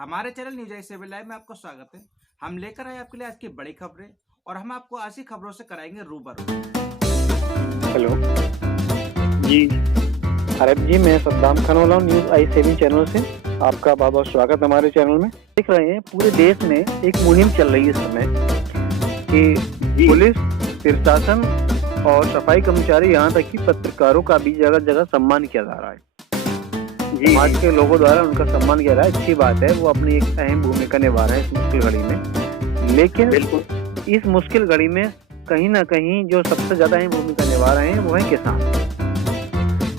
हमारे channel news आई 7 live में आपका स्वागत है। हम लेकर आए आपके लिए आज की बड़ी खबरें और हम आपको ऐसी खबरों से कराएंगे रूबरू। हेलो जी, अरब जी, मैं सद्दाम खान वाला हूँ न्यूज आई 7 चैनल से। आपका बहुत बहुत स्वागत हमारे चैनल में। देख रहे हैं पूरे देश में एक मुहिम चल रही है इस समय कि पुलिस, प्रशासन और सफाई कर्मचारी, यहाँ तक कि पत्रकारों का भी जगह जगह सम्मान किया जा रहा है। समाज के लोगों द्वारा उनका सम्मान किया जा रहा है। अच्छी बात है, वो अपनी एक अहम भूमिका निभा रहे हैं इस मुश्किल घड़ी में। लेकिन इस मुश्किल घड़ी में कहीं ना कहीं जो सबसे ज्यादा अहम भूमिका निभा रहे हैं वो है किसान।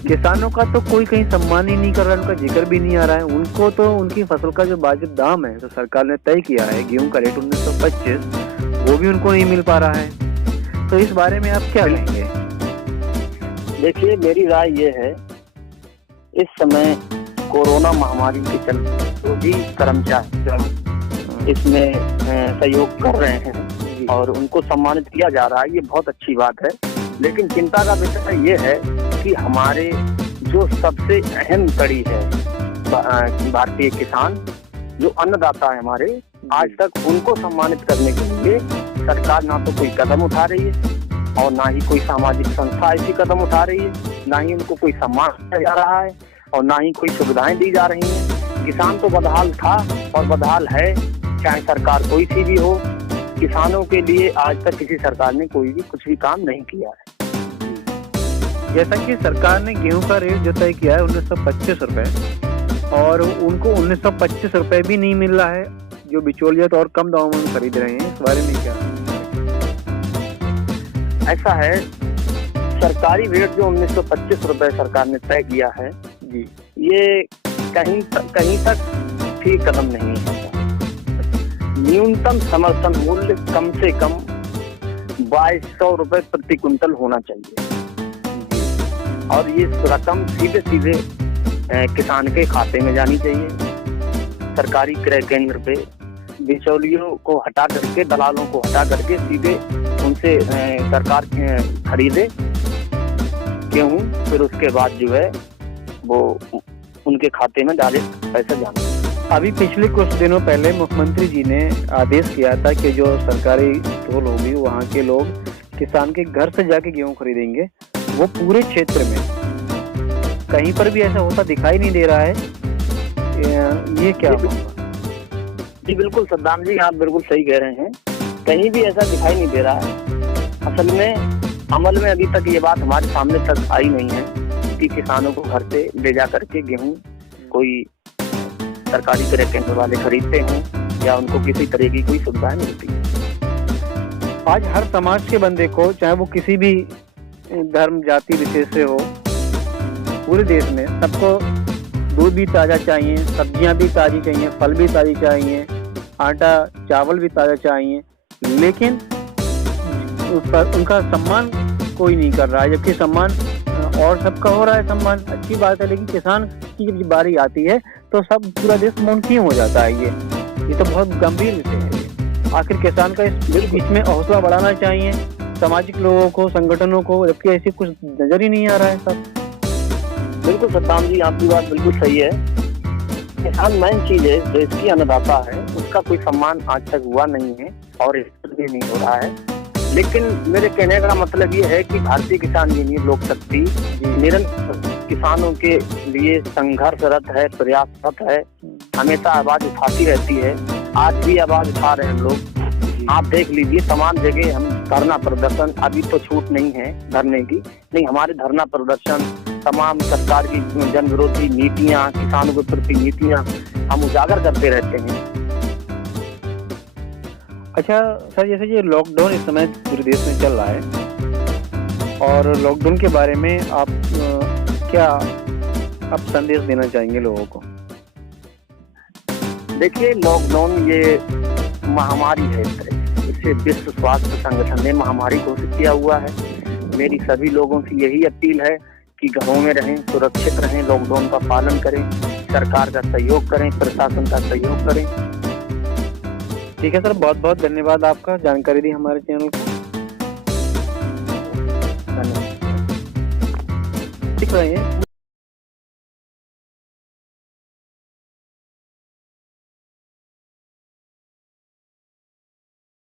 किसानों का तो कोई कहीं सम्मान ही नहीं कर रहा है, उनका जिक्र भी नहीं आ रहा है। उनको तो उनकी फसल का जो वाजिब दाम है जो सरकार ने तय किया है, गेहूं का रेट 1925, वो भी उनको नहीं मिल पा रहा है। तो इस बारे में आप क्या कहेंगे? देखिए, मेरी राय ये है, इस समय कोरोना महामारी के चलते जो भी कर्मचारी इसमें सहयोग कर रहे हैं और उनको सम्मानित किया जा रहा है, ये बहुत अच्छी बात है। लेकिन चिंता का विषय ये है कि हमारे जो सबसे अहम कड़ी है भारतीय किसान, जो अन्नदाता है हमारे, आज तक उनको सम्मानित करने के लिए सरकार ना तो कोई कदम उठा रही है और ना ही कोई सामाजिक संस्था ऐसी कदम उठा रही है, ना ही उनको कोई सम्मान दिया जा रहा है और ना ही कोई सुविधाएं दी जा रही हैं। किसान तो बदहाल था और बदहाल है, चाहे सरकार कोई सी भी हो। किसानों के लिए आज तक किसी सरकार ने कोई भी कुछ भी काम नहीं किया है। जैसा कि सरकार ने गेहूं का रेट जो तय किया है 1925 रुपए, और उनको 1925 रुपए भी नहीं मिल रहा है, जो बिचौलिया तो और कम दामों में खरीद रहे हैं। इस बारे में क्या? ऐसा है, सरकारी रेट जो 1925 रुपए सरकार ने तय किया है जी, ये कहीं तक ठीक कदम नहीं है। न्यूनतम समर्थन मूल्य कम से कम 2200 रुपए प्रति क्विंटल होना चाहिए और ये रकम सीधे सीधे किसान के खाते में जानी चाहिए। सरकारी क्रय केंद्र पे बिचौलियों को हटा करके, दलालों को हटा करके सीधे उनसे सरकार खरीदे गेहूं, फिर उसके बाद जो है वो उनके खाते में डायरेक्ट पैसा जाना। अभी पिछले कुछ दिनों पहले मुख्यमंत्री जी ने आदेश किया था कि जो सरकारी स्टोर होगी वहाँ के लोग किसान के घर से जाके गेहूं खरीदेंगे। वो पूरे क्षेत्र में कहीं पर भी ऐसा होता दिखाई नहीं दे रहा है। ये क्या होगा? जी बिल्कुल सद्दाम जी, आप बिल्कुल सही कह रहे हैं, कहीं भी ऐसा दिखाई नहीं दे रहा है। असल में अमल में अभी तक ये बात हमारे सामने तक आई नहीं है कि किसानों को घर से ले जा करके गेहूं कोई सरकारी क्रय केंद्र वाले खरीदते हों या उनको किसी तरह की कोई सुविधा मिलती है। आज हर समाज के बंदे को, चाहे वो किसी भी धर्म जाति विशेष से हो, पूरे देश में सबको दूध भी ताज़ा चाहिए, सब्जियां भी ताज़ी चाहिए, फल भी ताज़ी चाहिए, आटा चावल भी ताज़ा चाहिए। लेकिन उस पर उनका सम्मान कोई नहीं कर रहा है, जबकि सम्मान और सबका हो रहा है। सम्मान अच्छी बात है, लेकिन किसान की जब बारी आती है तो सब पूरा देश मौन क्यों हो जाता है? ये तो बहुत गंभीर विषय है। आखिर किसान का इस बीच में हौसला बढ़ाना चाहिए सामाजिक लोगों को, संगठनों को, जबकि ऐसी कुछ नजर ही नहीं आ रहा है सब। बिल्कुल सद्दाम जी, आपकी बात बिल्कुल सही है। किसान मेन चीज है, देश की अन्नदाता है, उसका कोई सम्मान आज तक हुआ नहीं है और भी नहीं हो रहा है। लेकिन मेरे कहने का मतलब ये है कि भारतीय किसान यूनियन लोक शक्ति निरंतर किसानों के लिए संघर्षरत है, प्रयासरत है, हमेशा आवाज उठाती रहती है। आज भी आवाज उठा रहे हैं हम लोग। आप देख लीजिए, तमाम जगह हम धरना प्रदर्शन, अभी तो छूट नहीं है धरने की, नहीं हमारे धरना प्रदर्शन, तमाम सरकार की जन विरोधी नीतियाँ, किसानों के प्रति नीतियाँ हम उजागर करते रहते हैं। अच्छा सर, जैसे ये लॉकडाउन इस समय पूरे देश में चल रहा है, और लॉकडाउन के बारे में आप क्या संदेश देना चाहेंगे लोगों को? देखिए, लॉकडाउन ये महामारी है, इसे विश्व स्वास्थ्य संगठन ने महामारी घोषित किया हुआ है। मेरी सभी लोगों से यही अपील है कि घरों में रहें, सुरक्षित रहें, लॉकडाउन का पालन करें, सरकार का सहयोग करें, प्रशासन का सहयोग करें। ठीक है सर, बहुत बहुत धन्यवाद आपका, जानकारी दी हमारे चैनल को। धन्यवाद। दिख रहे हैं